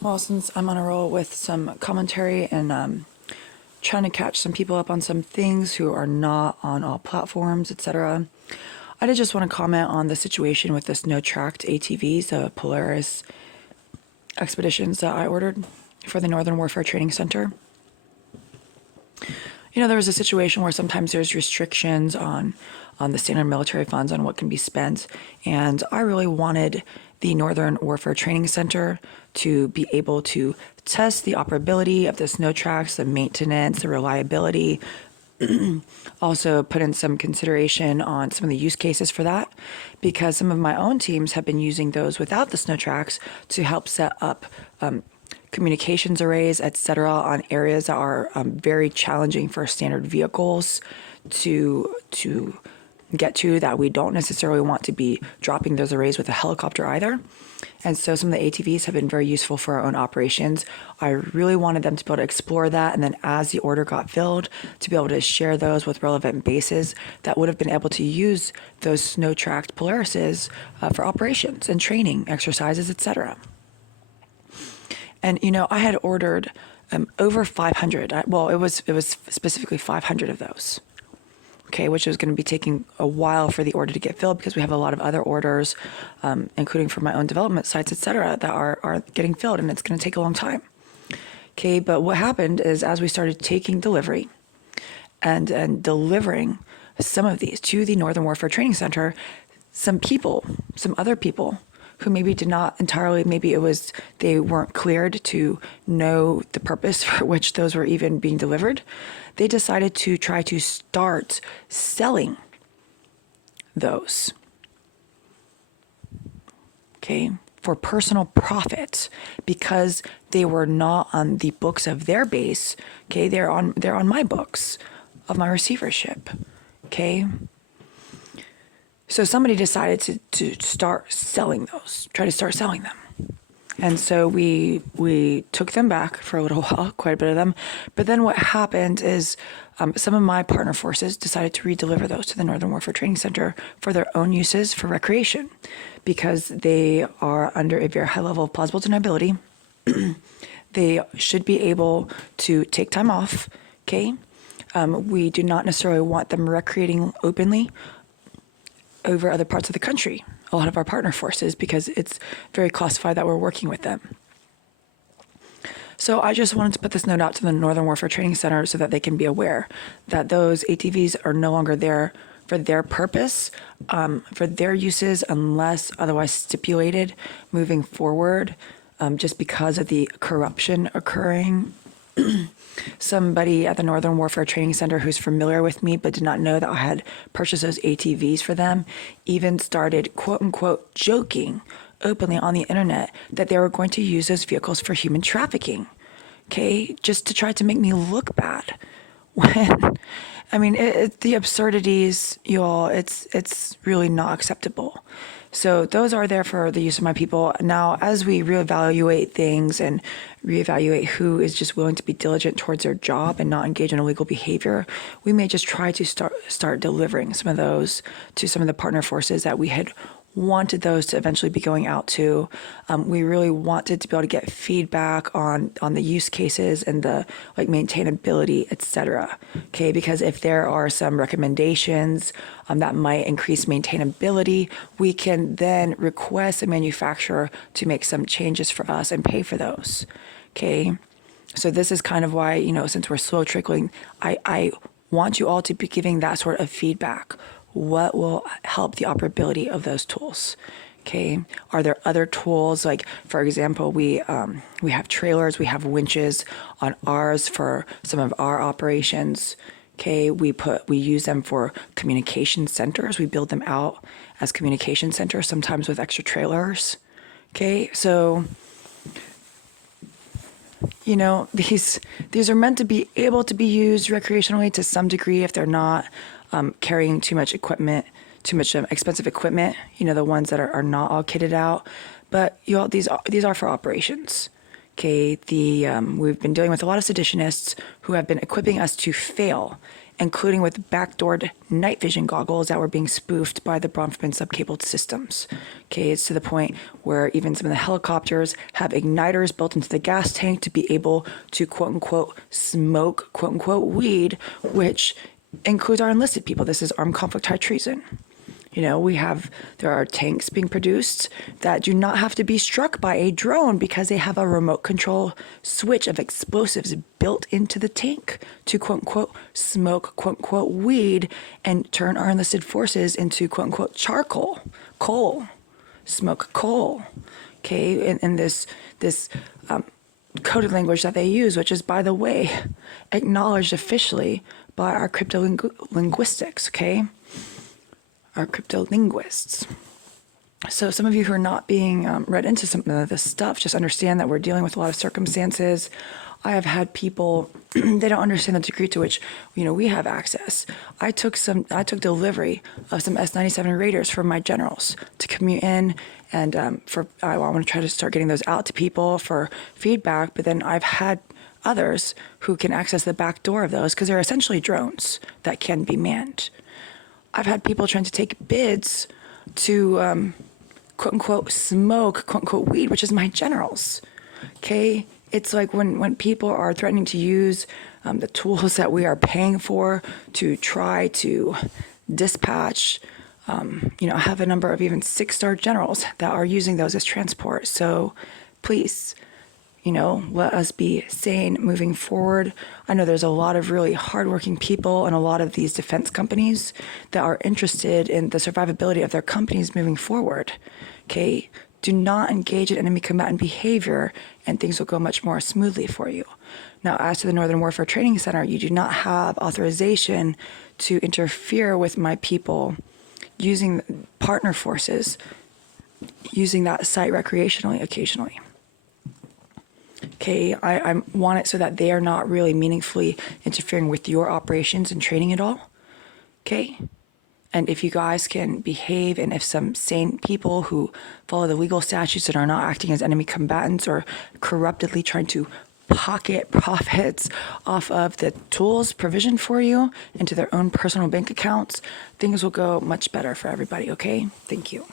Well, since I'm on a roll with some commentary and trying to catch some people up on some things who are not on all platforms, etc., I did just want to comment on the situation with the snow-tracked ATVs, the Polaris expeditions that I ordered for the Northern Warfare Training Center. There was a situation where sometimes there's restrictions on the standard military funds on what can be spent, and I really wanted the Northern Warfare Training Center to be able to test the operability of the snow tracks, the maintenance, the reliability. Also put in some consideration on some of the use cases for that, because some of my own teams have been using those without the snow tracks to help set up communications arrays, etc., on areas that are very challenging for standard vehicles to get to, that we don't necessarily want to be dropping those arrays with a helicopter either. And so some of the ATVs have been very useful for our own operations. I really wanted them to be able to explore that, and then as the order got filled, to be able to share those with relevant bases that would have been able to use those snow-tracked Polarises for operations and training exercises, etc. And I had ordered over 500. Well, it was specifically 500 of those. Okay, which is going to be taking a while for the order to get filled, because we have a lot of other orders, including for my own development sites, etc., that are getting filled, and it's going to take a long time. Okay, but what happened is, as we started taking delivery and delivering some of these to the Northern Warfare Training Center, some other people who maybe did not entirely, maybe it was they weren't cleared to know the purpose for which those were even being delivered, they decided to try to start selling those, okay, for personal profit, because they were not on the books of their base. Okay, they're on my books of my receivership. Okay. So somebody decided to start selling those, try to start selling them. And so we took them back for a little while, quite a bit of them. But then what happened is some of my partner forces decided to redeliver those to the Northern Warfare Training Center for their own uses for recreation, because they are under a very high level of plausible deniability. They should be able to take time off, okay? We do not necessarily want them recreating openly over other parts of the country, a lot of our partner forces, because it's very classified that we're working with them. So I just wanted to put this note out to the Northern Warfare Training Center so that they can be aware that those ATVs are no longer there for their purpose, for their uses, unless otherwise stipulated moving forward, just because of the corruption occurring. Somebody at the Northern Warfare Training Center who's familiar with me but did not know that I had purchased those ATVs for them even started, quote unquote, joking openly on the internet that they were going to use those vehicles for human trafficking. Okay, just to try to make me look bad. When, I mean, the absurdities, you all, it's really not acceptable. So those are there for the use of my people. Now, as we reevaluate things and reevaluate who is just willing to be diligent towards their job and not engage in illegal behavior, we may just try to start delivering some of those to some of the partner forces that we had wanted those to eventually be going out to. We really wanted to be able to get feedback on the use cases and the maintainability, etc. Okay, because if there are some recommendations that might increase maintainability, we can then request a manufacturer to make some changes for us and pay for those. Okay, so this is kind of why, since we're slow trickling, I want you all to be giving that sort of feedback. What will help the operability of those tools? Okay, are there other tools? Like, for example, we have trailers, we have winches on ours for some of our operations. Okay, we use them for communication centers. We build them out as communication centers, sometimes with extra trailers. Okay, so these are meant to be able to be used recreationally to some degree if they're not carrying too much equipment, too much expensive equipment, the ones that are not all kitted out. But these are for operations. Okay, we've been dealing with a lot of seditionists who have been equipping us to fail including with backdoored night vision goggles that were being spoofed by the Bronfman subcabled systems. Okay, it's to the point where even some of the helicopters have igniters built into the gas tank to be able to quote unquote smoke quote unquote weed, which includes our enlisted people. This is armed conflict high treason. You know, there are tanks being produced that do not have to be struck by a drone because they have a remote control switch of explosives built into the tank to quote unquote smoke quote unquote weed and turn our enlisted forces into quote unquote charcoal, coal, smoke coal. Okay, in this coded language that they use, which is, by the way, acknowledged officially by our cryptolinguistics, okay? Our cryptolinguists. So some of you who are not being read into some of this stuff, just understand that we're dealing with a lot of circumstances. I have had people, they don't understand the degree to which, you know, we have access. I took delivery of some S-97 Raiders for my generals to commute in, and I want to try to start getting those out to people for feedback, but then I've had others who can access the back door of those because they're essentially drones that can be manned. I've had people trying to take bids to quote unquote smoke quote unquote weed, which is my generals. Okay, it's like when people are threatening to use the tools that we are paying for to try to dispatch. You know, I have a number of even 6-star generals that are using those as transport. So please, you know, let us be sane moving forward. I know there's a lot of really hardworking people and a lot of these defense companies that are interested in the survivability of their companies moving forward. Okay, do not engage in enemy combatant behavior and things will go much more smoothly for you. Now, as to the Northern Warfare Training Center, you do not have authorization to interfere with my people using partner forces, using that site recreationally occasionally. Okay, I want it so that they are not really meaningfully interfering with your operations and training at all. Okay? And if you guys can behave, and if some sane people who follow the legal statutes and are not acting as enemy combatants or corruptedly trying to pocket profits off of the tools provisioned for you into their own personal bank accounts, things will go much better for everybody, okay? Thank you.